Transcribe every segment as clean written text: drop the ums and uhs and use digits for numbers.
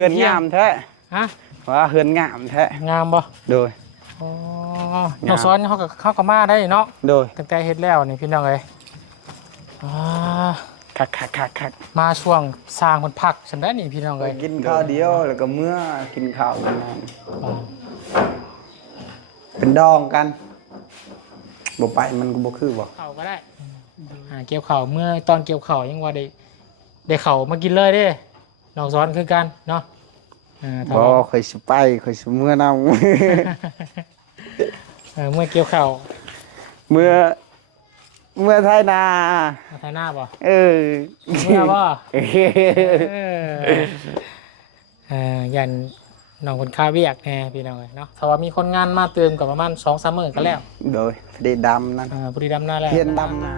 เฮือนงามแท้ฮะว่าเฮือนงามแท้งามบ่โดยอ๋อน้องซ้อนเขาก็มาได้เนาะโดยตั้งแต่เฮ็ดแล้วนี่พี่น้องเอ้ยอ่าคักมาช่วงสร้างมันพักฉันได้นี่พี่น้องเอ้ย กินข้าวเดียวแล้วก็เมื่อกินข้าวกันนั่นเป็นดองกันบ่ไปมันก็บ่คือบ่ ข้าวก็ได้เกี่ยวข้าวเมื่อตอนเกี่ยวข้าวยังว่าได้ข้าวมากินเลยเด้น้องซ้อนคือกันเนาะบ่ค่อยสิไปค่อยสิเมื่อนำ เมื่อเกี่ยวข้าว เมื่อไทยนา มาทางหน้าบ่เออ เมื่อบ่ยันน้องคนค้าเวียกแน่พี่น้องเนาะถ้าว่ามีคนงานมาเติมกับประมาณ 2-3 มื้อก็แล้ว โดยได้ดำนั่น บุรีดำหน้าแล้วเพียนดำนา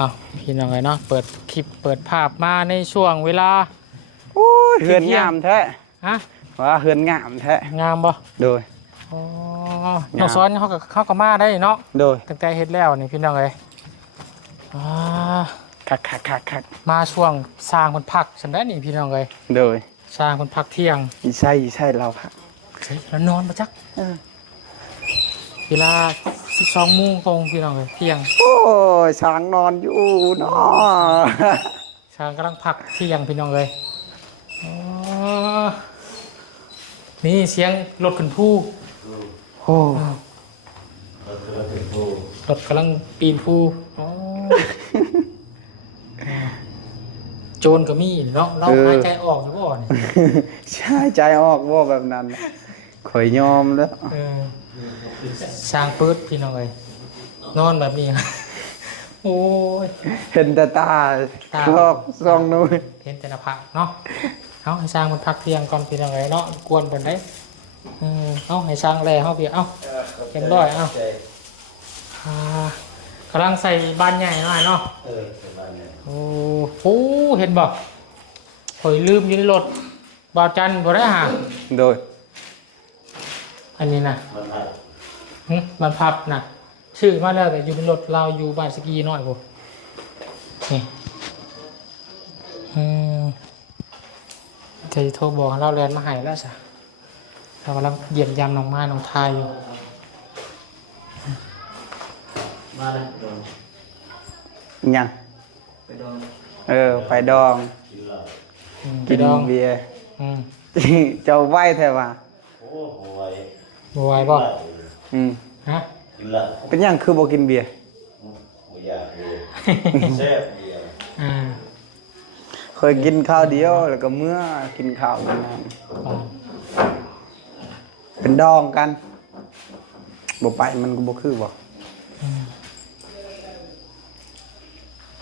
เอาพี่น้องเนาะเปิดคลิปเปิดภาพมาในช่วงเวลา โอ้ยเฮือนงามแท้ ฮะ ว่าเฮือนงามแท้ งามบ่ โดย อ๋อน้องซ้อนเขาก็มาได้เนาะ โดย ตั้งแต่เฮ็ดแล้วนี่พี่น้องเอ้ยคักมาช่วงสร้างมันพักฉันได้นี่พี่น้องเอ้ย โดย สร้างมันพักเที่ยง อีใช่เราครับ เฮ้ยแล้วนอนมาจักเวลา 12 โมงตรงพี่น้องเอ้ยเที่ยง โอ้ยช้างนอนอยู่เนาะ ช้างกำลังพักเที่ยงพี่น้องเอ้ยอ๋อนี่เสียงรถขึ้นภู โอ้ รถกำลังปีนภูอ๋อโจรก็มีเนาะเราหายใจออกอยู่บ่เนี่ย ใช่ใจออกว่าแบบนั้นข่อยยอมแล้ว สร้างปื๊ดพี่น้องเอ้ยนอนแบบนี้ โอ้ย เห็นแต่ตาครอกซองนู้น เห็นแต่หน้าผากเนาะเอาให้สร้างมันพักเที่ยงก่อนพี่น้องเอ้ยเนาะกวนบนได้เอาให้สร้างแร่เฮาพี่เอาเต็มร้อยเอากำลังใส่บานใหญ่หน่อยเนาะโอ้โหเห็นบ่ข่อยลืมอยู่ในรถบ่าวจันบ่ได้หา โดย อันนี้นะมันพับนะชื่อมาแล้วแต่อยู่ในรถเราอยู่บ้านสกีน้อยผมนี่จะโทรบอกเราแลนมาให้แล้วจ้ะเรากำลังเยี่ยมยามน้องไม้น้องทายอยู่มาเลย ยัง ไปดอง ไปดอง ไปดอง เบียร์ เจ้าไหวแท้ว่า โอ้โหบวายบ่ฮะ เป็นยังคือบ่กินเบียร์ แซ่บเดียว เคยกินข้าวเดียวแล้วก็เมื่อกินข้าวกันนั่นเป็นดองกันบ่ไปมันก็บ่คือบ่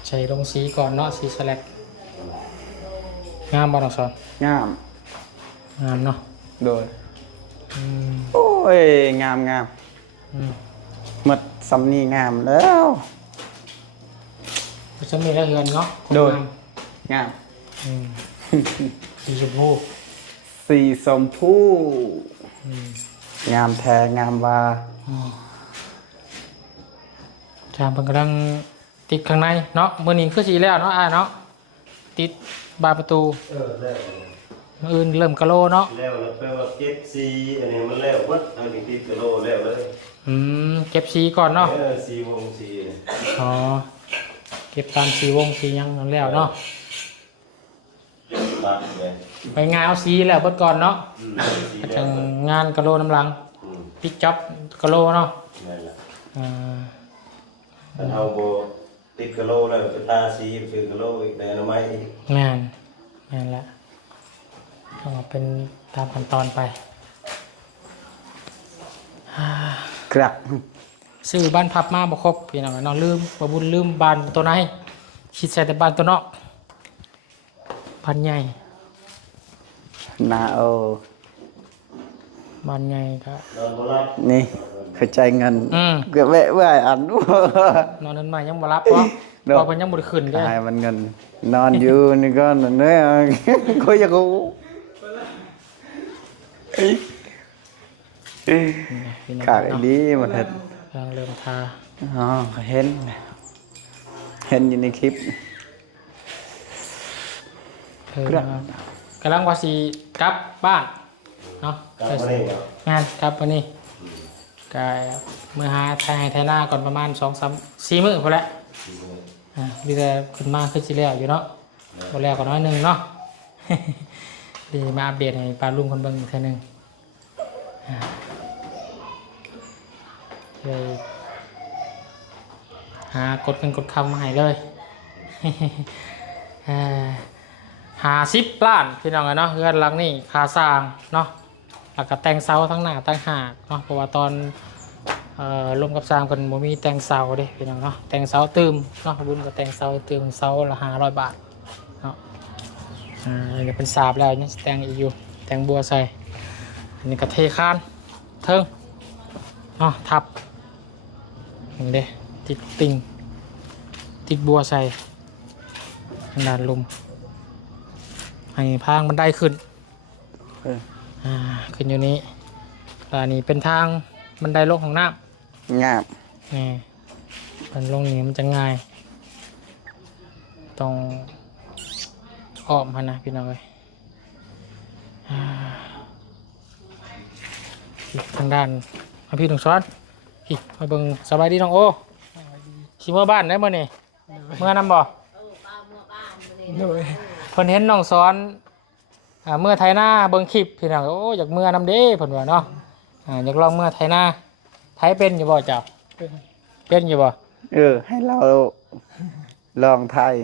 ใช้ลงสีก่อนเนาะสีสแลกงามบ่น้องสอน งาม งามเนาะ โดยโอ้ยงามหมดสำนีงามแล้ว จะมีแล้วเฮือนเนาะ โดยงาม สีชมพู สีชมพูงามแท้งามว่า จามเพิ่นกำลังติดข้างในเนาะมื้อนี้คือสิแล้วเนาะเนาะติดบานประตูแล้วมื้ออื่นเริ่มกะโลเนาะ แล้วแปลว่าเก็บซีอันนี้มันแล้ววัดทางติดกิโลแล้วเลย เก็บสีก่อนเนาะ ซีวงซี อ๋อเก็บตามสีวงสีหยังนั่นแล้วเนาะ ตัดเลย ไปงานเอาสีแล้วเบิดก่อนเนาะ ซี จังงานกะโลน้ำหลังปิกจ็อบกะโลเนาะ นั่นแหละ อ่า เอาโบติดกิโลแล้วไปตาซีไปซื้อกิโลอีกแต่ละไม้อีก งานแหละก็เป็นตามขั้นตอนไป ครับ ซื้อบ้านพับมาบ่ครบพี่น้องน้องลืมบ่บุญลืมบ้านตัวไหนคิดใส่แต่บ้านตัวนอกบ้านใหญ่ นาบ้านใหญ่ก็ นอนบ่หลับ นี่เข้าใจเงิน อืม เกือบแวะอัน นอนนั้นมายังบ่รับเพราะ เดี๋ยว ว่าเพิ่นยังบ่ได้ขึ้นเด้ ตายมันเงินนอนอยู่นี่ก็นั่นเด้อคุยกับกู ขาดไอ้ดีมันเห็น กำลังเริ่มทา อ๋อเห็นอยู่ในคลิป กำลังว่าสิกลับบ้านเนาะ กลับมาได้เหรอง านกลับวันนี้ก็เมื่อหาไทยหน้าก่อนประมาณ2-3-4 มื้อพอแล้วดีแต่ขึ้นมาขึ้นสิแล้วอยู่เนาะบ่แล้วก็น้อยหนึงเนาะ ดีมาอัปเดตให้ปาลุงคนเบิ่งอีกเทื่อนึงเลยหากดเงินกดคำมาให้เลย 50 ล้านพี่น้องเนาะเรือนหลังนี่คาสร้างเนาะแล้วก็แต่งเสาทั้งหน้าตั้งหากเนาะเพราะว่าตอนลมกับสร้างกันบ่มีแต่งเสาเด้พี่น้องเนาะแต่งเสาตื่มเนาะบุญก็แต่งเสาตื่มเสาละ500 บาทเนาะอันนี้เป็นสาบแล้วยังแต่งอีกอยู่แต่งบัวใส่อันนี้ก็เทคานเทิงเนาะทับนี่เด้ติดติ่งติดบัวใส่ขนาดลมให้พางมันได้ขึ้นขึ้นอยู่นี้แล้วนี่เป็นทางบันไดลงของน้ำ งาม นี่มันลงนี้มันจะง่ายต้องอ้อมนะพี่น้องเลยทางด้านพี่น้องซ้อนอีกมาเบิ่งสบายดีน้องโอ้ชิเมื่อบ้านได้เมื่อนี่เมื่อนำบ่เพิ่นเห็นน้องซ้อนเมื่อไทยหน้าเบิ่งคลิปพี่น้องโอ้อยากเมื่อนำเด้เพิ่นว่าเนาะอยากลองเมื่อไทยหน้าไทยเป็นอยู่บ่เจ้าเป็นอยู่บ่ ให้เราลองไทย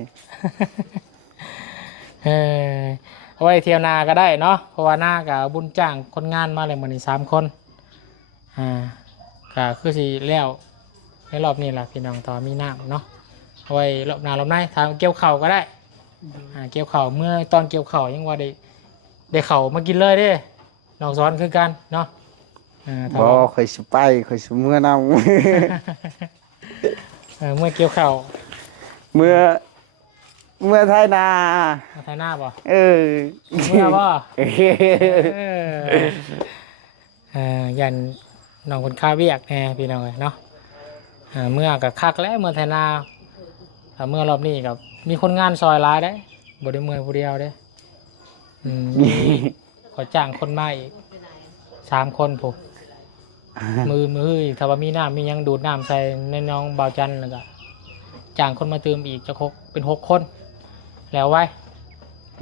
เอาไว้เที่ยวนาก็ได้เนาะเพราะว่านากับบุญจ้างคนงานมาเลยมื้อนี้3 คนก็คือสิแล้วในรอบนี้ล่ะพี่น้องต่อมีน้ำเนาะเอาไว้รอบหน้ารอบในทางเกี่ยวข้าวก็ได้เกี่ยวข้าวเมื่อตอนเกี่ยวข้าวยังว่าได้ข้าวมากินเลยเด้น้องสอนคือกันเนาะบ่ค่อยสิไปค่อยสิเมื่อนำ เมื่อเกี่ยวข้าว เมื่อไทยนา มาไทยหน้าบ่ เออ เมื่อบ่ยันน้องคนข้าเวียกแน่พี่น้องเนาะเมื่อกับคักแล้วเมื่อไทยนาเมื่อรอบนี้กับมีคนงานซอยร้ายได้บ่ได้เมื่อผู้เดียวได้ขอจ้างคนมาอีก3 คนผมมือถ้าว่ามีน้ำมียังดูดน้ำใส่ในน้องเบาจันแล้วก็จ้างคนมาเติมอีกจะเป็น6 คนแล้วไว้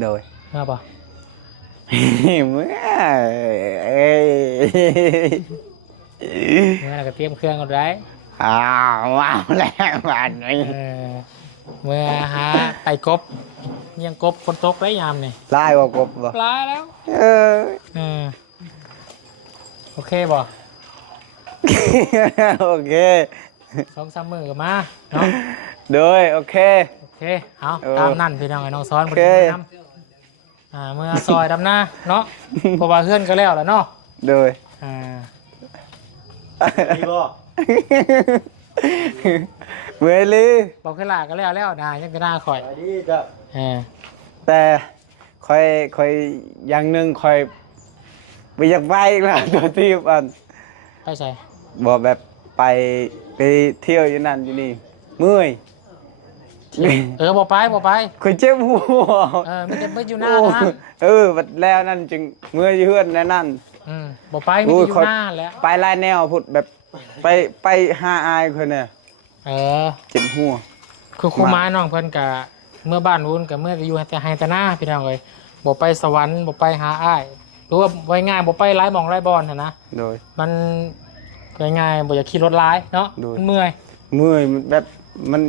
โดย เมื่อป่ะ เมื่อ เมื่อเราก็เตรียมเครื่องกันไว้ ว้าวแล้ววันนี้ เมื่อหาไต่กบยังกบคนตกได้ยามนี่ ไล่ว่ากบบ่ ปลาแล้ว โอเคบ่ โอเค 2-3 มื้อก็มาเนาะ โดยโอเค โอเคเอาตามนั่นพี่น้องไอ้น้องซ้อน โอเค เมื่อซอยดำหน้าเนาะเพราะว่าเพื่อนก็แล้วแหละเนาะ โดย พี่บ่ เมื่อยลี บอกขึ้นลาก็แล้วนะยังก็น่าคอย ไปดีจ้ะ แต่ค่อยอย่างหนึ่งค่อยไปอยากไปอีกแล้วตัวที่อัน ไปใส่ บอกแบบไปเที่ยวอยู่นั่นอยู่นี่เมื่อย บอกไป ค่อยเจ็บหัว ไม่ได้ไปอยู่หน้านะ บัดแล้วนั่นจึงเมื่อยอยู่เฮือนนั่นนั่น บอกไปไม่ได้อยู่หน้าแล้ว ไปลายแนวพุดแบบไปหาอายคนเนี่ยเจ็บหัว คือครูไม้น้องเพิ่นกับเมื่อบ้านวุ้นกับเมื่ออยู่แต่ไฮตาหน้าพี่น้องเลยบอกไปสวรรค์บอกไปหาอ้ายหรือว่าไว้ง่ายบอกไปไล่มองไล่บอลนะ โดย มันง่ายบอกอย่าขี่รถไล่เนาะเมื่อย มันแบบมัน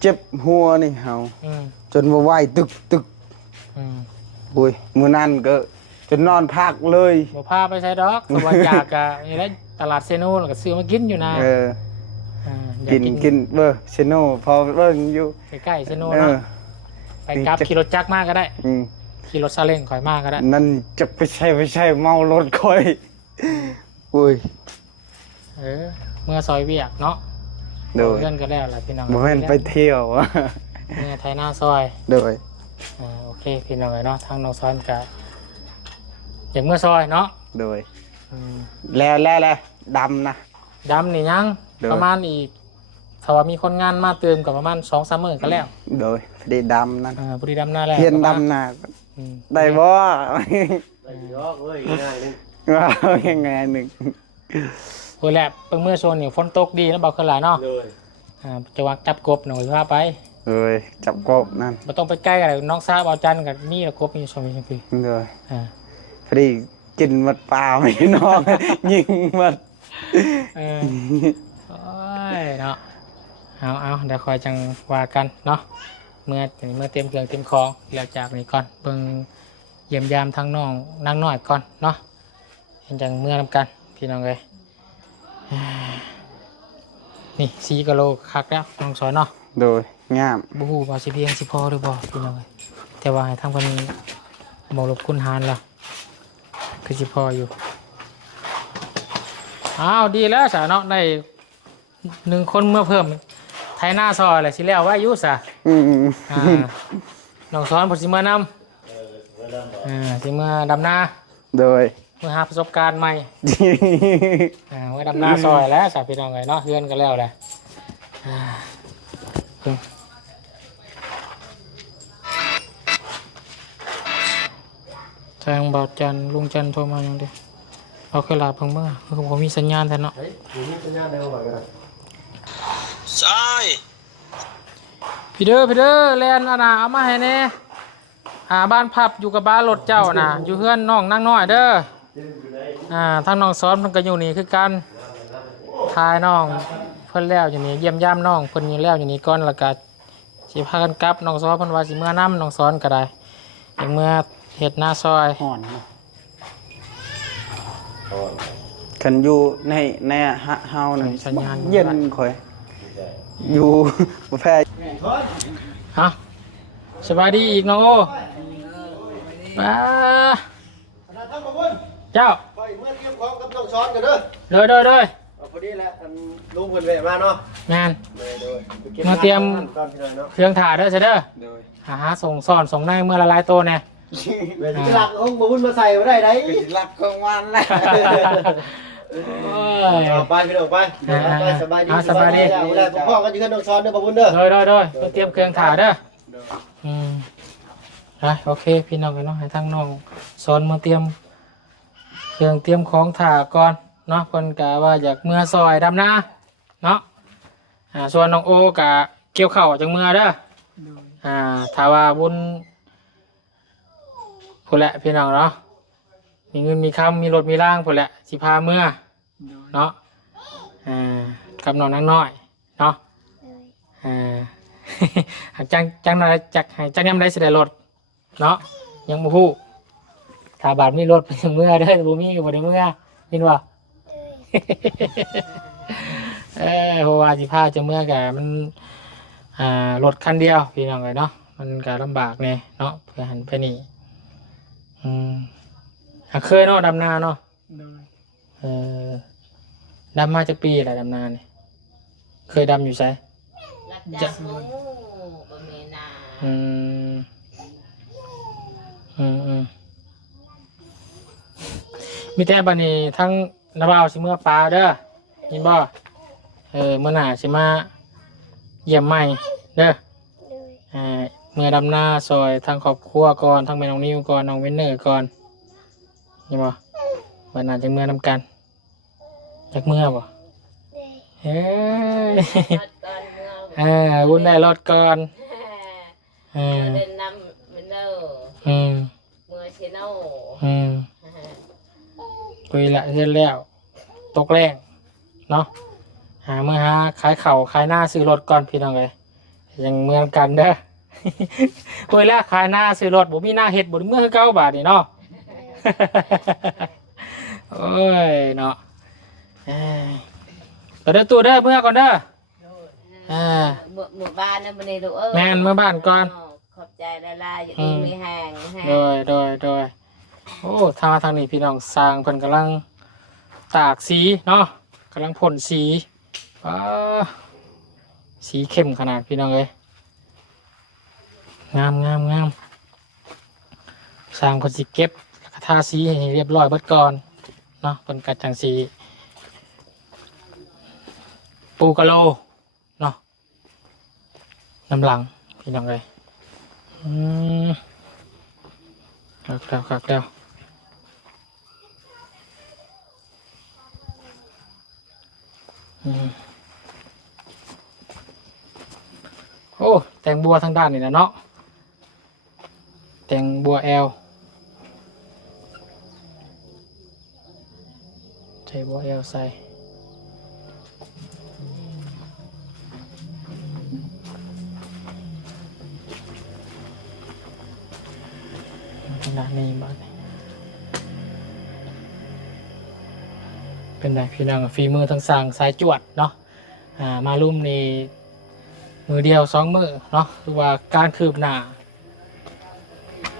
เจ็บหัวนี่เฮาจนว่าไหวตึกโอ้ยมื้อนั้นก็จนนอนพักเลย บอกพาไปใช้ดอกสวัสอยากกะนี่แหละตลาดเซโน่แล้วก็ซื้อมากินอยู่นะกินเซโน่พอเบิ่งอยู่ ใกล้ๆเซโน่เนาะไปกลับขี่รถจักรมากก็ได้ขี่รถซาเล้งข่อยมากก็ได้นั่นจะไปใช่เมารถค่อยอุ้ยเมื่อซอยเวียกเนาะ โดย เพื่อนก็แล้วแหละพี่น้อง บ่แม่นไปเที่ยว เมื่อไทยหน้าซอย โดย โอเคพี่น้องเนาะทางน้องซ้อนกับอย่างเมื่อซอยเนาะ โดย อืม แล้วดำนะ ดำนี่ยัง เด้อ ประมาณอีกถ้าว่ามีคนงานมาเติมกับประมาณ2-3 มื้อก็แล้ว โดยพอดีดำนั่น พอดีดำหน้าแล้ว เพียนดำนา อืม ได้บ่ ได้ยอกเว้ยง่ายนึง ว้าวยังไงหนึ่ง โอ้ยแหละเพิ่งเมื่อโซนนี่ฝนตกดีแล้วเบาขึ้นหลายเนาะ เลย จะวางจับกบหน่อยว่าไป เอ้ยจับกบนั่น ไม่ต้องไปใกล้อะไรน้องซาบเอาจันกับนี่ละกบมีชมมีชมพี เลย อ่า พอดีกินมัดปลาไม่น้อง ยิงมัด เออโอ้ยเนาะเอาเดี๋ยวคอยจังว่ากันเนาะเมื่อเตรียมเครื่องเตรียมของแล้วจากนี้ก่อนเบิ่งเยี่ยมยามทั้งน้องนางน้อยก่อนเนาะเห็นจังเมื่อนำกันพี่น้องเลยนี่4 กิโลคักแล้วน้องสอนเนาะ โดยงาม บูฮูบาสิเพียงสิพอหรือบ่พี่น้องเอ้ยแต่ว่าให้ทางเพิ่นบ่รบคุณหารล่ะคือสิพออยู่อ้าวดีแล้วสาเนาะได้1 คนเมื่อเพิ่มไทยหน้าซอยเลยสิแล้วไว้อยู่ซะ อืม น้องสอนเพิ่นสิมานำสิมาดำนา โดย เมื่อหาประสบการณ์ใหม่เมื่อดำนาซอยแล้วสาพี่น้องเอ้ยเนาะเฮือนกันแล้วแหละทางบ่าวจันทร์ลุงจันทร์โทรมาอย่างเดียวเอาเคยลาเพิ่งเมื่อผมมีสัญญาณแทนเนาะ เฮ้ยอยู่นี่สัญญาณได้บ่กัน ใช่ พี่เด้อแลนอานาเอามาให้แน่บ้านพับอยู่กับบ้านรถเจ้าน่ะอยู่เฮือนน้องนั่งน้อยเด้อทางน้องซ้อนเพิ่นก็อยู่นี่คือกันทายน้องเพิ่นแล้วอยู่นี่เยี่ยมยามน้องเพิ่นอยู่แล้วอยู่นี่ก่อนแล้วก็สิพากันกลับน้องซ้อนเพิ่นว่าสิเมื่อน้ำน้องซ้อนก็ได้อย่างเมื่อเฮ็ดหน้าซอย ห่อนขันอยู่ในเฮานั่น สัญญาณ เย็นข่อยอยู่บ่แพ้ ฮะสบายดีอีกน้องโอ้มาเจ้า ไปเมื่อเตรียมของกับน้องช้อนกันเด้อ เด้อ พอดีแหละลุงเพิ่นแวะมาเนาะ งาน เลย มาเตรียม ก่อนพี่น้องเนาะ เครื่องถ่ายเด้อเสยเด้อ โดย หาส่งซ่อนส่งในเมื่อละลายตัวแน่ เวลาที่หลักของบ่วุ่นมาใส่บ่ได้ได รักของวันแล้ว โอ้ย เอาไปพี่น้องไปไปสบายดี สบายดี เวลาพ่อกันอยู่กับน้องช้อนเด้อบ่วุ่นเด้อ โดยเตรียมเครื่องถ่ายเด้อได้โอเคพี่น้องกันเนาะให้ทั้งน้องสอนมาเตรียมเครื่องเตรียมของถ่ายก่อนเนาะคนกะว่าอยากเมื่อซอยดำนาเนาะส่วนน้องโอกะเกี่ยวเข่าวจากเมื่อเด้อถ้าว่าบุญพูดแหละพี่น้องเนาะมีเงินมีคำมีรถมีร่างพูดแหละสิพาเมื่อเนาะกับน้องนั่งน้อยเนาะหากจังอะไรจังยำได้เสด็จรถเนาะยังบ่ฮู้ถ้าบาทมีรถไปเมื่อเด้อบ่มีก็บ่ได้เมื่อเห็นบ่ เพราะว่าสิพาจะเมื่อกับมันรถคันเดียวพี่น้องเลยเนาะมันก็ลำบากแน่เนาะเพื่อหันไปนี่เคยเนาะดำนาเนาะดำมาจากปีอะไรดำนาเนี่ยเคยดำอยู่ใช่ รับจ้างหมูบะเมนา มีแต่บันนี้ทั้งนาบ่าวสิเมื่อปลาเด้อยินบ่เมื่อหน้าสิมาเยี่ยมใหม่เด้อเมื่อดำนาซอยทางครอบครัวก่อนทางแม่น้องนิวก่อนน้องเวนเนอร์ก่อนยินบ่วันหน้าจะเมื่อนำกันจากเมื่อบ่เฮ้ย รถก่อนเมือง วุ่นได้รถก่อน เดินนำเวนเนอร์ อืม เมืองเชโน่ คุยละเรียนแล้วตกแรงเนาะหาขายเข่าขายหน้าซื้อรถก่อนพี่น้องเลยยังเมืองกันเด้อ คุยแล้วขายหน้าซื้อรถบ่มีหน้าเห็ดบ่เมื่อ9 บาทนี่เนาะ โอ้ยเนาะเดี๋ยวตัวเด้อเมื่อก่อนเด้อ หมู่บ้านนั่นมันในดูแม่นเมื่อบ้านก่อน ขอบใจละลายอย่างนี้ไม่ห่าง โดยโอ้ทางนี้พี่น้องสร้างเพิ่นกำลังตากสีเนาะกำลังพ่นสี สีเข้มขนาดพี่น้องเลยงามสร้างคนสิเก็บแล้วก็ทาสีให้เรียบร้อยเบิดก่อนเนาะเป็นกัดจังสีปูกะโลเนาะน้ำหลังพี่น้องเลยคักแล้วโอ้แตงบัวทางด้านนี่นะเนาะแตงบัวแอลใส่บัวแอลใส่ทางด้านนี้บ้างเป็นไงพี่น้องฝีมือทั้งสั่งสายจวดเนาะมาลุ่มนี่มือเดียว2 มือเนาะหรือว่าการคืบหน้า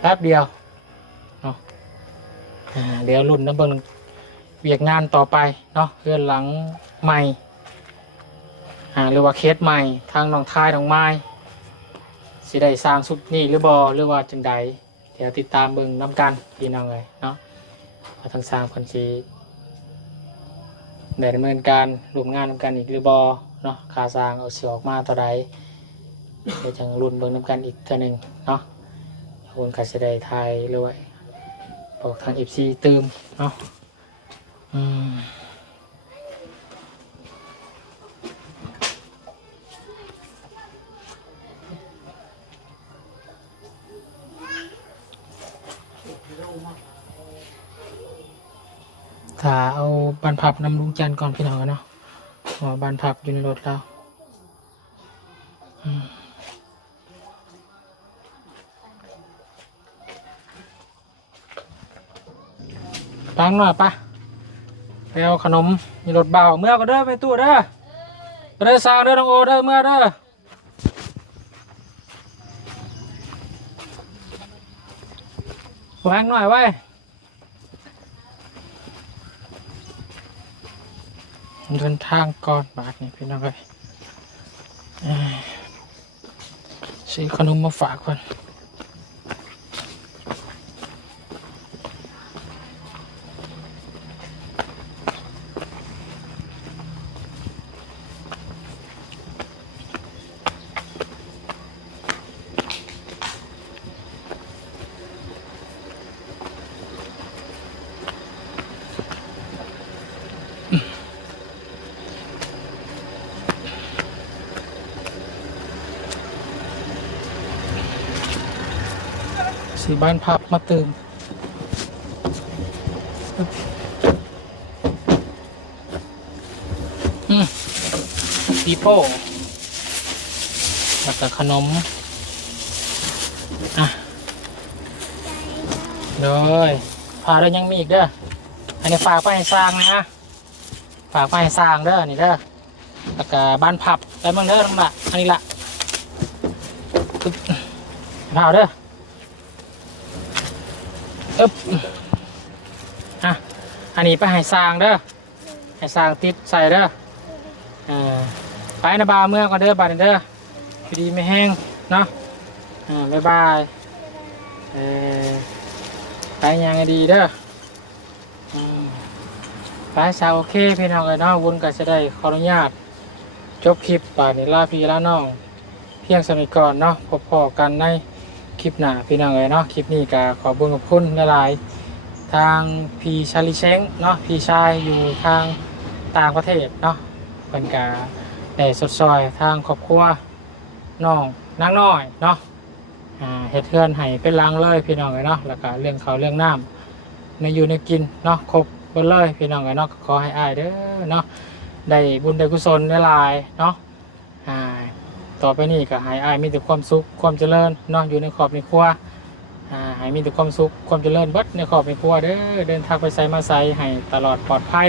แป๊บเดียวเนาะเดี๋ยวรุ่นน้ำเบิ่งเวียกงานต่อไปเนาะเพื่อนหลังใหม่หรือว่าเคสใหม่ทางน้องทายน้องไม้สิได้สร้างสุดนี่หรือบอหรือว่าจังใดเดี๋ยวติดตามเบิ่งน้ำกันพี่น้องเลยเนาะทางสร้างคนสีได้ดำเนินการร่วมงานนำกันอีกหรือบอเนาะขาสร้างเอาเสียออกมาต่อใดเดี๋ยวจังรุ่นเบิ่งนำกันอีกตัวหนึ่งเนาะคนกัดเสด็จไทยเลยบอกทางFCตืมเนาะถ้าเอาบานพับนำลุงจันก่อนพี่น้องเนาะบานพับอยู่ในรถแล้วล้างหน่อยปะไปเอาขนมมีรถเบาเมื่อก็เด้อไปตู้เด้อไปเด้อสาวเด้อน้องโอเด้อเมื่อเด้อวางหน่อยไว้เดินทางก่อนบาทนี่พี่น้องเลยซื้อขนมมาฝากก่อนซื้อบ้านพับมาตื่นปีโป้แล้วก็ขนมเลยพาได้ยังมีอีกเด้ออันนี้ฝากไปให้สร้างนะฝากไปให้สร้างเด้อนี่เด้อแล้วก็บ้านพับแล้วมึงเด้อน้องละอันนี้ละพาเด้ออันนี้ไปให้สร้างเด้อให้สร้างติดใส่เด้อไปนะบาเมื่อก่อนเด้อบาเด้อพอดีไม่แห้งเนาะบ๊ายบายไปยังไงดีเด้อไปสาวโอเคพี่น้องเลยเนาะวุ้นก็จะได้ขออนุญาตจบคลิปป่านนี้ลาพี่ลาน้องเพียงสมัยก่อนเนาะพอๆกันในคลิปหน้าพี่น้องเลยเนาะคลิปนี้ก็ขอบุญขอบคุณหลายๆทางพี่ชาลิเช้งเนาะพี่ชายอยู่ทางต่างประเทศเนาะเป็นกาได้สดซอยทางครอบครัวน้องนางน้อยเนาะเฮ็ดเทือนให้เป็นลังเลยพี่น้องเลยเนาะแล้วก็เรื่องเขาเรื่องน้ำในอยู่ในกินเนาะครบหมดเลยพี่น้องเลยเนาะขอให้อายเด้อเนาะได้บุญได้กุศลหลายๆเนาะต่อไปนี้ก็ให้อายมีแต่ความสุขความเจริญเนาะอยู่ในครอบในครัวให้มีแต่ความสุขความเจริญเบิดในครอบในครัวเด้อเดินทางไปไสมาไสให้ตลอดปลอดภัย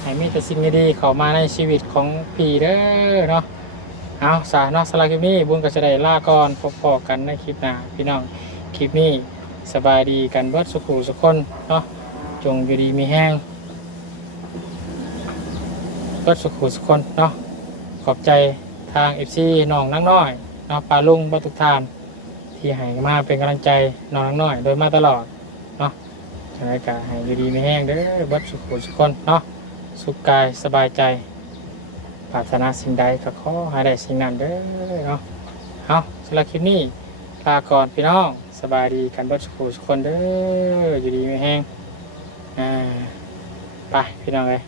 ให้มีแต่สิ่งดีๆเข้ามาในชีวิตของพี่เด้อเนาะเอาสาเนาะสำหรับคลิปนี้บุญก็จะได้ลาก่อนพบกันในคลิปหน้าพี่น้องคลิปนี้สบายดีกันเบิดสุขุสุขคนเนาะจงอยู่ดีมีแห้งเบิดสุขุสุขคนเนาะขอบใจท ทาง FC น้องนางน้อยเนาะป้าลุงบ่ทุกท่านที่ให้มาเป็นกำลังใจน้องนางน้อยโดยมาตลอดเนาะจังไดก็ให้อยู่ดีมีแห้งเด้อเบิดสุขสุขคนเนาะสุขกายสบายใจปรารถนาสิ่งใดก็ขอให้ได้สิ่งนั้นเด้อเนาะเอาสำหรับคลิปนี้ลาก่อนพี่น้องสบายดีกันเบิดสุขสุขคนเด้ออยู่ดีมีแห้งไปพี่น้องเอ้ย